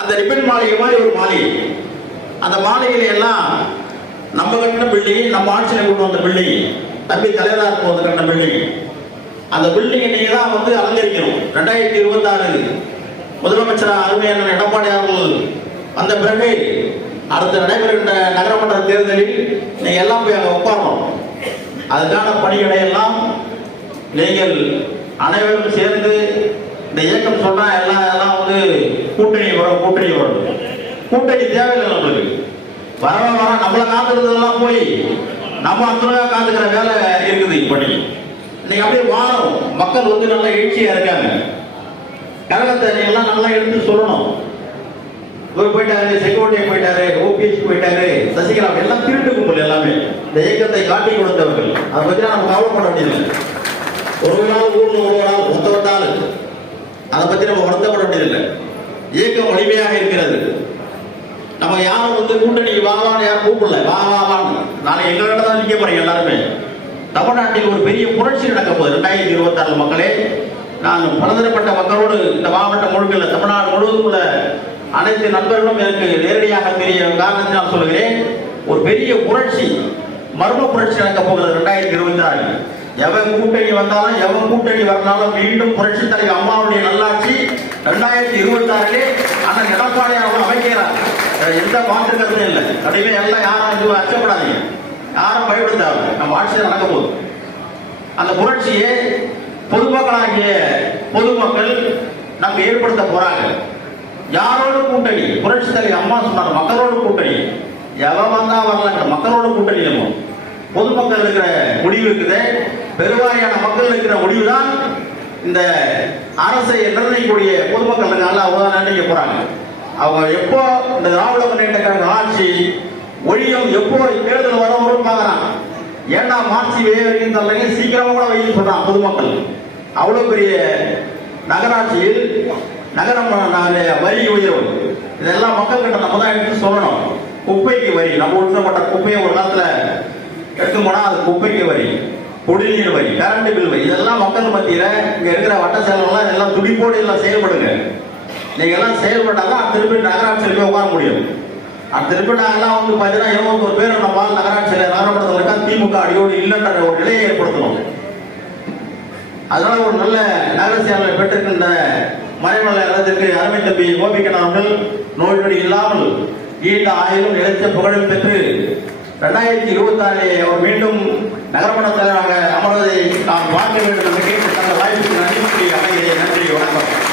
அந்த ரிப்பன் மாளிகை மாதிரி ஒரு மாளிகை. அந்த மாளிகையில எல்லாம் நம்ம கட்டின பில்டிங், நம்ம ஆட்சியில் கொண்டு வந்த பில்டிங், தம்பி தலைவராக இருக்கும்போது கட்டின பில்டிங். அந்த பில்டிங்கை நீங்க தான் வந்து அலங்கரிக்கணும். 2026 முதலமைச்சர் அருமையான எடப்பாடி அவர்கள் வந்த பிறகு அடுத்து நடைபெறுகின்ற நகரமன்ற தேர்தலில் நீங்க எல்லாம் போய் அங்கே உட்காரணும். அதுக்கான பணிகளை எல்லாம் நீங்கள் அனைவரும் சேர்ந்து இந்த இயக்கம் சொன்னா எல்லாம் வந்து கூட்டணி வரும், கூட்டணி தேவையில்லை. நம்மளுக்கு வர நம்மளை காத்துறதெல்லாம் போய் நம்ம அத்தனை காத்துக்கிற வேலை இருக்குது. இப்படி இன்னைக்கு அப்படியே வாரம் மக்கள் வந்து நல்லா எழுச்சியா இருக்காங்க. கழகத்தை எல்லாம் நல்லா எடுத்து சொல்லணும். இவர் போயிட்டாரு, செக்யூரிட்டி போயிட்டாரு, ஓபிஎஸ் போயிட்டாரு, சசிகலா எல்லாம் திருட்டு கும்பல் எல்லாமே இந்த இயக்கத்தை காட்டி கொடுத்தவர்கள். அதை பற்றி நம்ம கவலைப்பட வேண்டியதில்லை. ஒரு நாள் ஊர்ல ஒரு நாள் ஒத்தவட்டால் அதை பற்றி நம்ம வருத்தப்பட வேண்டியதில்லை. இயக்கம் வலிமையாக இருக்கிறது. நம்ம யாரும் வந்து கூட்டணிக்கு வாங்கலாம்னு யாரும் கூப்பிடல. வாங்க நாளைக்கு எங்கள்கிட்ட தான் நிற்க போறீங்க எல்லாருமே. தமிழ்நாட்டில் ஒரு பெரிய புரட்சி நடக்க போகுது 2026 மக்களே. நான் பலதரப்பட்ட மக்களோடு இந்த மாவட்டம் முழுக்க தமிழ்நாடு முழுவதும் உள்ள அனைத்து நண்பர்களும் எனக்கு நேரடியாக தெரிய காரணத்தை நான் சொல்கிறேன். ஒரு பெரிய புரட்சி, மர்ம புரட்சி நடக்க போகிறது 2026. எவன் கூட்டணி வந்தாலும் எவன் கூட்டணி வரனாலும் மீண்டும் புரட்சி தலைவர் அம்மாவுடைய நல்லாட்சி 2026 அண்ணன் எடப்பாடி அவர்கள் அமைக்கிறார். எந்த மாற்று கருத்தும் இல்லை. கண்டிப்பா எல்லாம் யாரும் அச்சப்படாதீங்க, யாரும் பயப்படுத்தாங்க. நம்ம ஆட்சியில் நடக்க போகுது. அந்த புரட்சியை பொதுமக்களாகிய பொதுமக்கள் நம்ம ஏற்படுத்த போறாங்க. யாரோட கூட்டணி? புரட்சி தலைவர் அம்மா சொன்னாங்க மக்களோட கூட்டணி. எவன் வந்தா வரல, மக்களோட கூட்டணி. நம்ம பொதுமக்கள் இருக்கிற முடிவு இருக்குது, பெருவாரியான மக்கள் இருக்கிற முடிவு தான் இந்த அரசை நிர்ணயிக்கக்கூடிய பொதுமக்கள் இருக்காங்க. அவங்க தான் நிர்ணயிக்க போறாங்க. அவங்க எப்போ இந்த திராவிட முன்னேற்ற கழக ஆட்சி ஒழியும், எப்போ தேர்தல் வரும் பாக்குறாங்க. ஏன்னா மார்ச்சி வரைக்கும் தரலைங்க, சீக்கிரமா கூட வைக்க சொல்றாங்க பொதுமக்கள். அவ்வளவு பெரிய நகராட்சியில் நகரம் வரி உயர்வு இதெல்லாம் மக்கள் கிட்ட நம்ம தான் எடுத்து சொல்லணும். குப்பைக்கு வரி, நம்ம ஒன்றப்பட்ட குப்பையை ஒரு காலத்துல எடுத்து போனா அது குப்பைக்கு வரி, குடிநீர் வரி, கரண்ட் பில் வரி, இதெல்லாம் மக்கள் மத்தியில இங்க இருக்கிற வட்ட செயலெல்லாம் இதெல்லாம் துடிப்போடு எல்லாம் செயல்படுங்க. நீங்க எல்லாம் செயல்பட்டாதான் திருப்பி நகராட்சியில் போய் உட்கார முடியும். திருப்பி நாங்கெல்லாம் வந்து பாத்தீங்கன்னா 21 பேர் நம்ம நகராட்சியில நகரமன்றத்தில் இருக்கா, திமுக அடியோடு இல்லைன்ற ஒரு நிலையை ஏற்படுத்தணும். அதனால ஒரு நல்ல நகர செயலரை பெற்றிருக்கின்ற மறைமலை இடத்திற்கு அருமை தம்பி கோபிகன் அவர்கள் நோய் நொடி இல்லாமல் நீண்ட ஆயுளும் நிலைத்த புகழும் பெற்று 2026 அவர் மீண்டும் நகரமன்ற தலைவராக அமர்வதை நான் பார்க்க வேண்டும் என்று கேட்டு தங்கள் வாய்ப்புக்கு நன்றி அமைகிறேன். நன்றி, வணக்கம்.